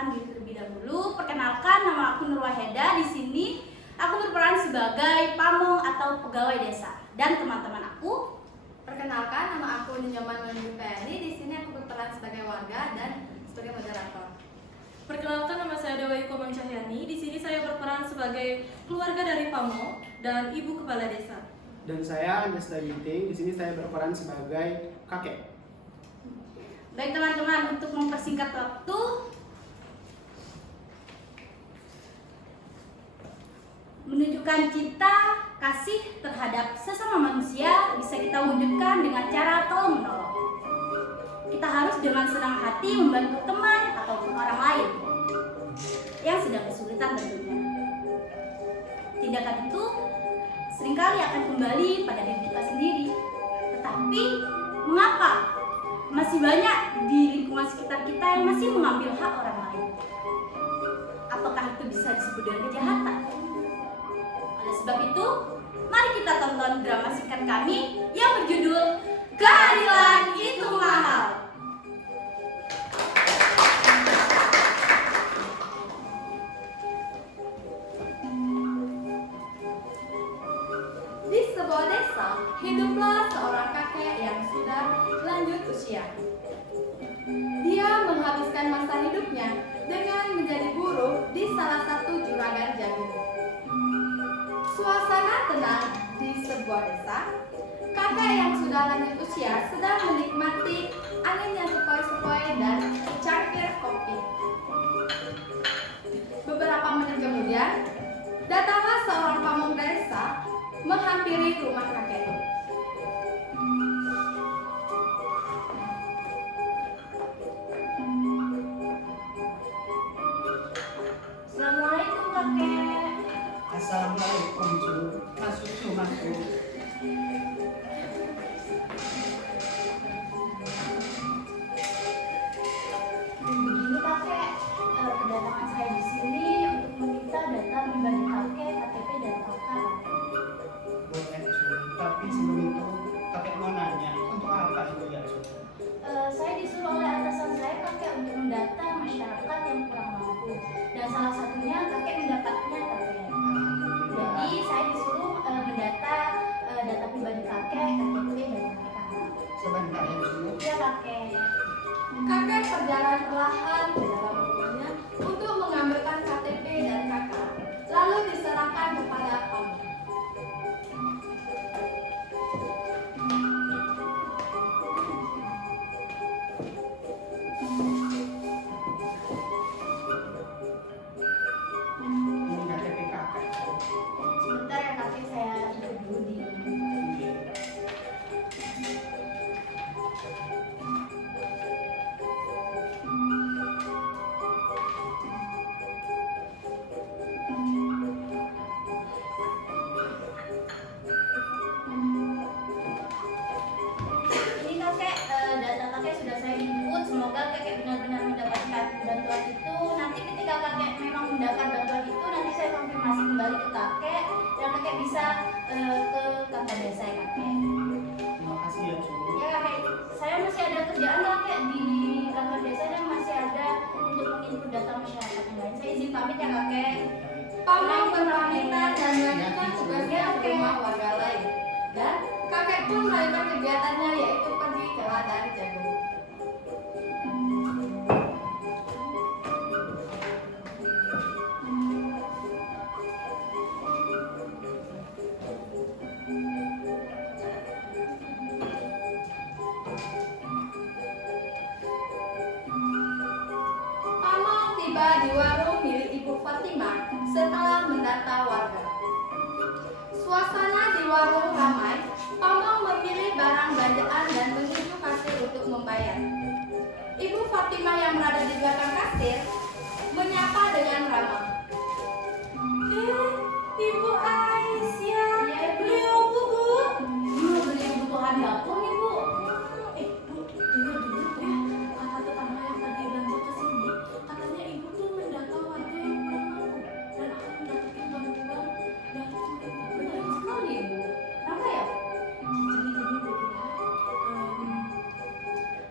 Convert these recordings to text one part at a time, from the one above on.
memperkenalkan diri terlebih dahulu. Perkenalkan, nama aku Nur Waheda. Di sini aku berperan sebagai pamong atau pegawai desa. Dan teman-teman aku, perkenalkan, nama aku Nyoman Mendupeni. Di sini aku berperan sebagai warga dan sebagai moderator. Perkenalkan, nama saya Dewa Yukomang Cahyani. Di sini saya berperan sebagai keluarga dari pamong dan ibu kepala desa. Dan saya Anesta Ginting. Di sini saya berperan sebagai kakek. baik teman-teman, untuk mempersingkat waktu, menunjukkan cinta kasih terhadap sesama manusia bisa kita wujudkan dengan cara tolong menolong. Kita harus dengan senang hati membantu teman ataupun orang lain yang sedang kesulitan tentunya. Tindakan itu seringkali akan kembali pada diri kita sendiri. Tetapi mengapa masih banyak di lingkungan sekitar kita yang masih mengambil hak orang lain? Apakah itu bisa disebut dengan kejahatan? Oleh sebab itu, mari kita tonton drama singkat kami yang berjudul Keadilan Itu Mahal. Di sebuah desa, hiduplah seorang kakek yang sudah lanjut usia. Dia menghabiskan masa hidupnya dengan menjadi buruh di salah satu juragan jagung. Suasana tenang di sebuah desa. Kakek yang sudah lanjut usia sedang menikmati angin yang sepoi-sepoi dan secangkir kopi. Beberapa menit kemudian, datanglah seorang pamong desa menghampiri rumah kakek. Assalamualaikum kakek. Assalamualaikum, Cu. Masuk, Cu, masuk. Begini kakek, kedatangan saya di sini untuk meminta data pribadi kakek, KTP dan kakak. Boleh, Cu. Tapi sebelum itu, kakek mau nanya, untuk apa itu ya, Cu? Saya disuruh oleh atasan saya kakek untuk mendata masyarakat yang kurang mampu, dan salah satunya kakek mendapatnya kakek. Jadi saya disuruh mendata data pribadi kakek, KTP dan kakak. Sebentar ya, Cu. Ya kakek. Kakek berjalan perlahan ke dalam rumahnya untuk mengambilkan KTP dan kakak, lalu diserahkan kepada pamong. Ini KTP kakek, Cu. Sebentar ya kakek, saya ikut dulu di Iya. Ini kakek, data kakek sudah saya input. Semoga kakek benar-benar mendapatkan bantuan itu. Nanti ketika kakek memang mendapat bantuan itu, nanti saya konfirmasi kembali ke kakek dan kakek bisa ke kantor desa ya kakek. Terima kasih ya, Cu. Ya kakek, saya masih ada kerjaan kakek di kantor desa dan masih ada untuk menginput data masyarakat yang lain. Saya izin pamit ya kakek. Pamong berpamitan dan melanjutkan tugasnya ke rumah warga lain. Dan kakek pun melanjutkan kegiatannya, yaitu pergi ke ladang jagung. Pamong tiba di warung milik Ibu Fatimah setelah mendata warga. Suasana di warung ramai. Pamong memilih barang belanjaan dan menuju kasir untuk membayar. Ibu Fatimah yang berada di belakang kasir menyapa dengan ramah. Ibu Aisyah, Iya, Bu. beli apa, Bu? Mau beli kebutuhan dapur nih bu. Bu, dengar dulu ya, kata tetangga yang tadi belanja ke sini, katanya ibu tuh mendata warga yang kurang mampu dan akan mendapatkan bantuan dari pemerintah. Benar sekali bu. Kenapa ya? Jadi gini Bu ya,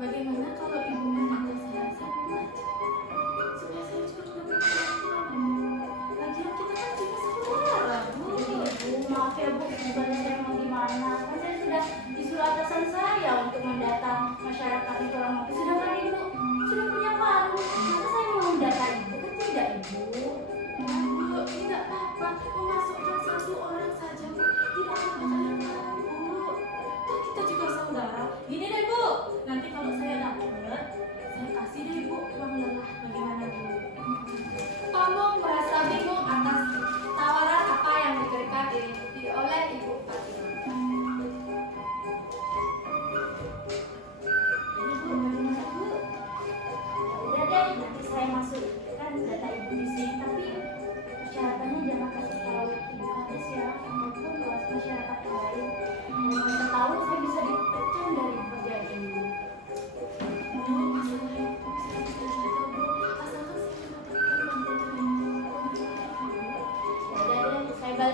bagaimana kalau ibu mendata saya satu aja supaya saya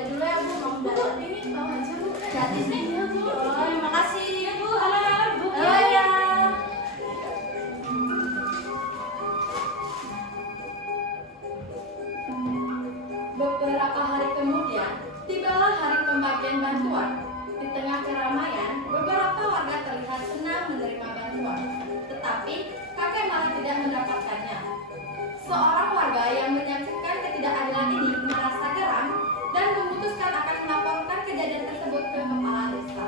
balik dulu ya Bu, mau balik. Ini bawa aja Bu. Hati-hati sih. Iya Bu. Oh, terima kasih. Ya Bu, anak-anak Bu. Oh ya. Beberapa hari kemudian, tibalah hari pembagian bantuan. Di tengah keramaian, beberapa warga terlihat senang menerima bantuan. Tetapi, kakek malah tidak mendapatkannya. Seorang warga yang menyaksikan ketidakadilan ini merasa geram dan memutuskan akan melaporkan kejadian tersebut ke kepala desa.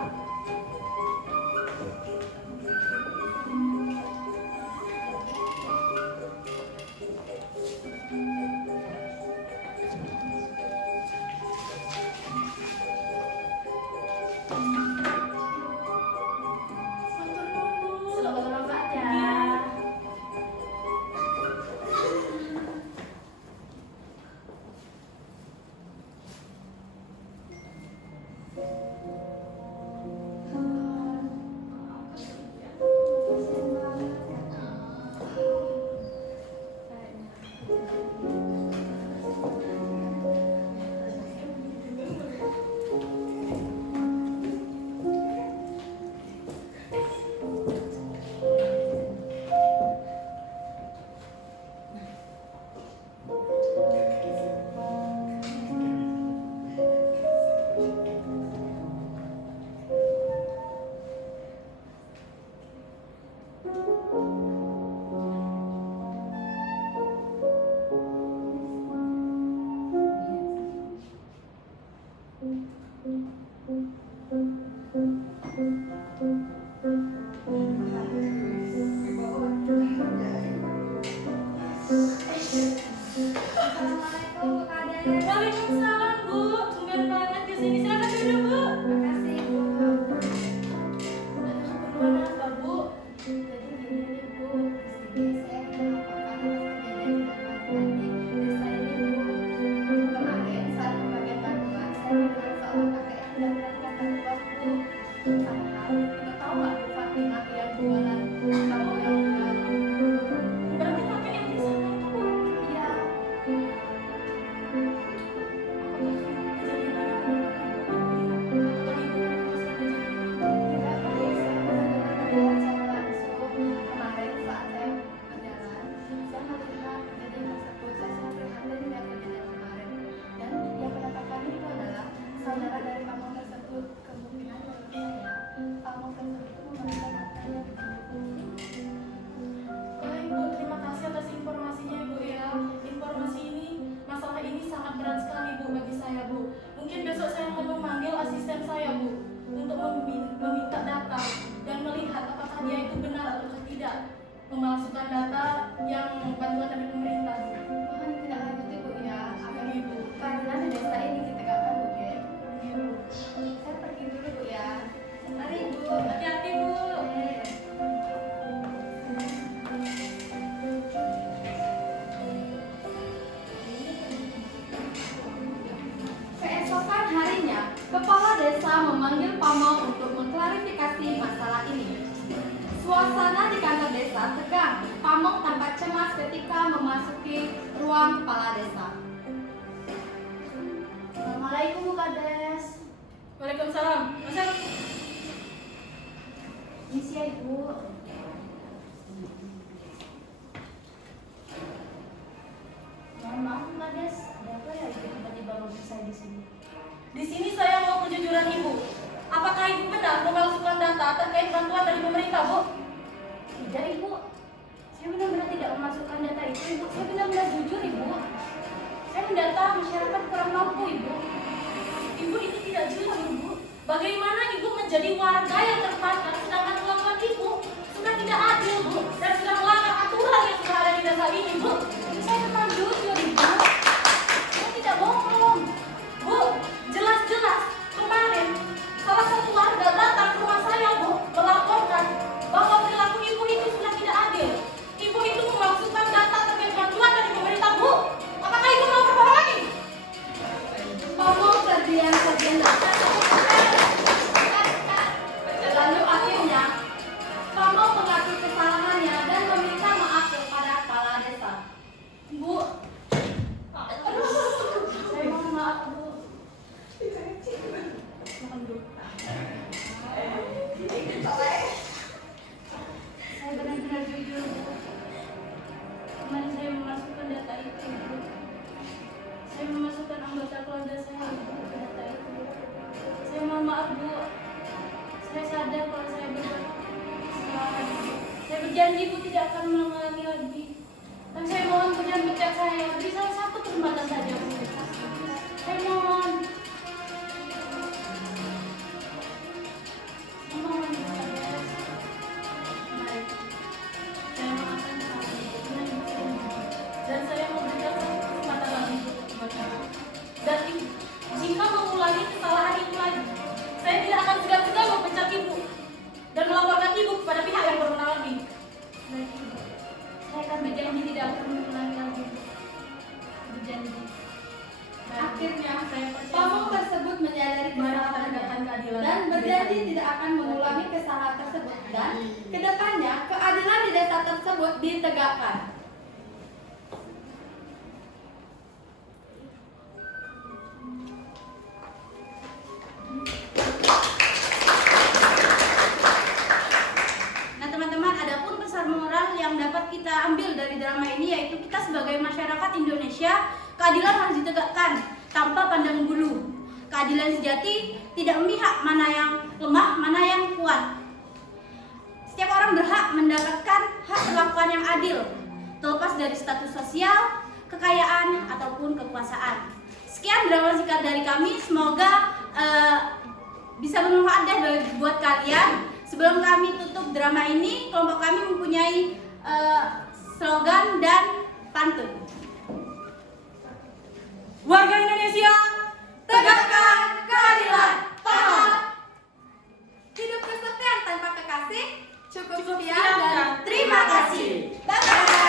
Selamat bermanfaat ya. Assalamualaikum Bu Kades. Waalaikumsalam Bu. Tumben banget ke sini. Silakan duduk Bu. Makasih Bu. Ada keperluan apa Bu? Jadi gini nih Bu, di sini saya melaporkan kejadian bantuan di desa ini Bu. Kemarin saat pembagian bantuan, saya melihat seorang kakek yang tidak mendapatkan bantuan Bu. Padahal itu tahu nggak Bu Fatimah yang jualan kamu yang jualan Bu. Berarti kakek yang di sana itu Bu. Iya. Tidak, Bu. Saya benar-benar melihat secara langsung. Kemarin saat saya berjalan, saya melihat kejadian tersebut. Saya sangat prihatin dengan kejadian kemarin. Dan yang mendapatkan itu adalah saudara dari pamong tersebut. Kemungkinan menurut saya, pamong tersebut itu memerlukan hartanya begitu. Baik Bu, terima kasih atas informasinya Bu ya. Informasi ini, masalah ini sangat berat sekali Bu bagi saya Bu. Mungkin besok saya akan memanggil asisten saya Bu untuk meminta data dan melihat apakah dia itu benar atau tidak memalsukan data yang bantuan dari pemerintah Bu. Mohon tidak lanjuti Bu ya. Agar Ibu. keadilan di desa ini ditegakkan Bu ya. Ibu. Saya pergi dulu Bu ya. Mari Bu. Hati-hati Bu. Keesokan harinya, kepala desa memanggil pamong untuk mengklarifikasi masalah ini. Suasana di kantor desa tegang. Pamong tampak cemas ketika memasuki ruang kepala desa. Assalamualaikum Bu Kades. Waalaikumsalam. Masuk. Misi ya Ibu. Mohon maaf Bu Kades, ada apa ya Ibu tiba-tiba memanggil saya di sini? Di sini saya mau kejujuran Ibu. Apakah Ibu benar memalsukan data terkait bantuan dari pemerintah, Bu? Tidak Ibu, saya benar-benar tidak memasukkan data itu Ibu. Saya benar-benar jujur Ibu. Saya mendata masyarakat kurang mampu Ibu. Ibu ini tidak jujur, Bu. Bagaimana Ibu menjadi warga yang terpandang sedangkan kelakuan Ibu sudah tidak adil, Bu, dan sudah melanggar aturan yang sudah ada di desa ini, Bu? Saya memang jujur Ibu. Saya tidak bohong. Bu, jelas-jelas kemarin salah satu warga datang ke rumah saya, Bu, melaporkan bahwa perilaku Ibu itu sudah tidak adil. Ibu itu memalsukan data terkait bantuan dari pemerintah, Bu. Apakah Ibu mau berbohong lagi? Pamong terdiam sejenak. Lalu akhirnya, Pamong mengakui kesalahannya dan meminta maaf kepada kepala desa. berjanji ibu tidak akan mengulangi lagi. Dan saya mohon ibu jangan pecat saya. Beri saya satu kesempatan saja bu. Saya mohon. Saya mohon ibu saya. Baik. Saya maafkan kesalahan ibu. Benar ibu saya mohon. Dan saya mau berikan satu kesempatan lagi buat kamu. Dan jika mengulangi kesalahan itu lagi, saya tidak akan segan-segan memecat ibu dan melaporkan ibu kepada pihak yang berwenang lagi. Baik ibu. Saya akan berjanji tidak akan mengulangi lagi. Berjanji. Akhirnya, Saya percaya Pamong tersebut menyadari Mari kita kesalahannya tegakkan keadilan. dan berjanji tidak akan mengulangi kesalahan tersebut dan kedepannya keadilan di desa tersebut ditegakkan. Nah teman-teman, adapun pesan moral yang dapat kita ambil dari drama ini yaitu kita sebagai masyarakat Indonesia, keadilan harus ditegakkan tanpa pandang bulu. Keadilan sejati tidak memihak mana yang lemah, mana yang kuat. Setiap orang berhak mendapatkan hak perlakuan yang adil, terlepas dari status sosial, kekayaan, ataupun kekuasaan. Sekian drama singkat dari kami, semoga bisa bermanfaat deh buat kalian. Sebelum kami tutup drama ini, kelompok kami mempunyai slogan dan pantun. Warga Indonesia, Tegakkan keadilan. Paham? Hidup kesepian tanpa kekasih. Cukup sekian dan terima kasih. Bye-bye.